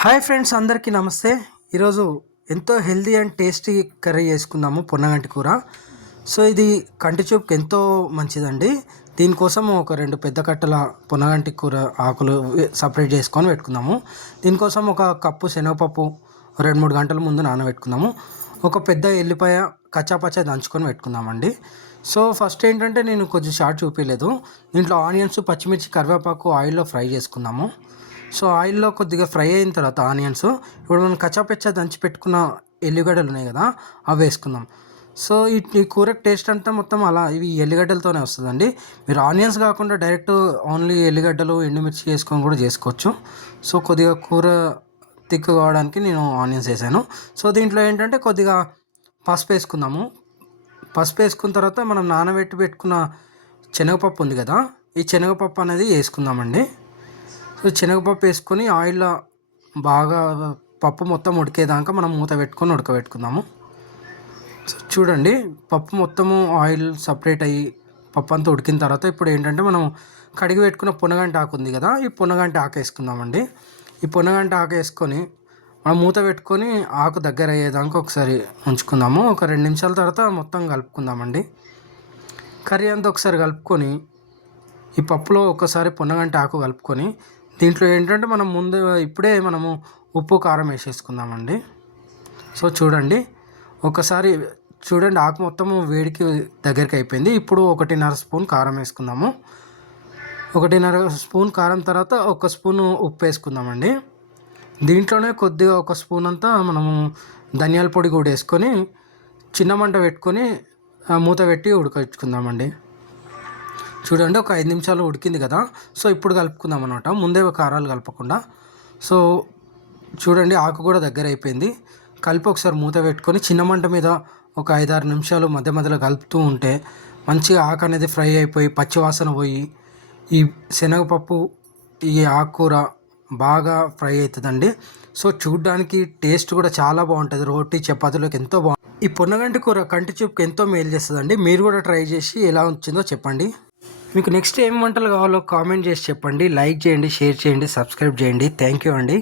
Hi friends, అందరికీ నమస్తే. ఈరోజు ఎంతో హెల్దీ అండ్ టేస్టీ కర్రీ చేసుకుందాము, పొన్నగంటి కూర. సో ఇది కంటి చూపుకి ఎంతో మంచిదండి. దీనికోసం ఒక 2 పెద్ద కట్టల పొన్నగంటి కూర ఆకులు సపరేట్ చేసుకొని పెట్టుకుందాము. దీనికోసం ఒక కప్పు శనగపప్పు 2-3 గంటల ముందు నానబెట్టుకుందాము. ఒక పెద్ద ఎల్లిపాయ కచ్చాపచ్చా దంచుకొని పెట్టుకుందామండి. సో ఫస్ట్ ఏంటంటే నేను కొంచెం షార్ట్ చూపించలేదు. దీంట్లో ఆనియన్స్, పచ్చిమిర్చి, కరివేపాకు ఆయిల్లో ఫ్రై చేసుకుందాము. సో ఆయిల్లో కొద్దిగా ఫ్రై అయిన తర్వాత ఆనియన్స్, ఇప్పుడు మనం కచ్చాపచ్చా దంచి పెట్టుకున్న ఎల్లిగడ్డలు ఉన్నాయి కదా, అవి వేసుకుందాం. సో ఈ కూరకు టేస్ట్ అంతా మొత్తం అలా ఇవి ఎల్లిగడ్డలతోనే వస్తుందండి. మీరు ఆనియన్స్ కాకుండా డైరెక్ట్ ఓన్లీ ఎల్లిగడ్డలు, ఎండుమిర్చి వేసుకొని కూడా చేసుకోవచ్చు. సో కొద్దిగా కూర తిక్కు కావడానికి నేను ఆనియన్స్ వేసాను. సో దీంట్లో ఏంటంటే కొద్దిగా పసుపు వేసుకుందాము. పసుపు వేసుకున్న తర్వాత మనం నానబెట్టి పెట్టుకున్న శనగపప్పు ఉంది కదా, ఈ శనగపప్పు అనేది వేసుకుందామండి. సో శనగపప్పు వేసుకొని ఆయిల్లో బాగా పప్పు మొత్తం ఉడికేదాకా మనం మూత పెట్టుకొని ఉడకబెట్టుకుందాము. సో చూడండి, పప్పు మొత్తము ఆయిల్ సపరేట్ అయ్యి పప్పు అంతా ఉడికిన తర్వాత ఇప్పుడు ఏంటంటే మనం కడిగి పెట్టుకున్న పొన్నగంటి ఆకు ఉంది కదా, ఈ పొన్నగంటి ఆకు వేసుకుందామండి. ఈ పొన్నగంటి ఆకు వేసుకొని మనం మూత పెట్టుకొని ఆకు దగ్గర అయ్యేదాకా ఒకసారి ఉంచుకుందాము. ఒక 2 నిమిషాల తర్వాత మొత్తం కలుపుకుందామండి. కర్రీ అంతా ఒకసారి కలుపుకొని ఈ పప్పులో ఒకసారి పొన్నగంటి ఆకు కలుపుకొని దీంట్లో ఏంటంటే మనం ఇప్పుడే మనము ఉప్పు కారం వేసేసుకుందామండి. సో చూడండి, ఒకసారి చూడండి, ఆకు మొత్తము వేడికి దగ్గరికి అయిపోయింది. ఇప్పుడు 1.5 స్పూన్ కారం వేసుకుందాము. 1.5 స్పూన్ కారం తర్వాత 1 స్పూను ఉప్పు వేసుకుందామండి. దీంట్లోనే కొద్దిగా 1 స్పూన్ అంతా మనము ధనియాల పొడి కూడా వేసుకొని చిన్న మంట పెట్టుకొని మూత పెట్టి ఉడకచ్చుకుందామండి. చూడండి, ఒక 5 నిమిషాలు ఉడికింది కదా. సో ఇప్పుడు కలుపుకుందాం అనమాట, ముందే కారాలు కలపకుండా. సో చూడండి, ఆకు కూడా దగ్గర అయిపోయింది. కలిపి ఒకసారి మూత పెట్టుకొని చిన్న మంట మీద ఒక 5-6 నిమిషాలు మధ్య మధ్యలో కలుపుతూ ఉంటే మంచిగా ఆకు అనేది ఫ్రై అయిపోయి పచ్చివాసన పోయి ఈ శనగపప్పు, ఈ ఆకుకూర బాగా ఫ్రై అవుతుందండి. సో చూడ్డానికి టేస్ట్ కూడా చాలా బాగుంటుంది. రోటీ చపాతీలోకి ఎంతో బాగుంటుంది. ఈ పొన్నగంటి కూర కంటి చూపుకి ఎంతో మేలు చేస్తుందండి. మీరు కూడా ట్రై చేసి ఎలా వచ్చిందో చెప్పండి. మీకు నెక్స్ట్ ఏం వంటలు కావాలో కామెంట్ చేసి చెప్పండి. లైక్ చేయండి, షేర్ చేయండి, సబ్స్క్రైబ్ చేయండి. థ్యాంక్ యూ అండి.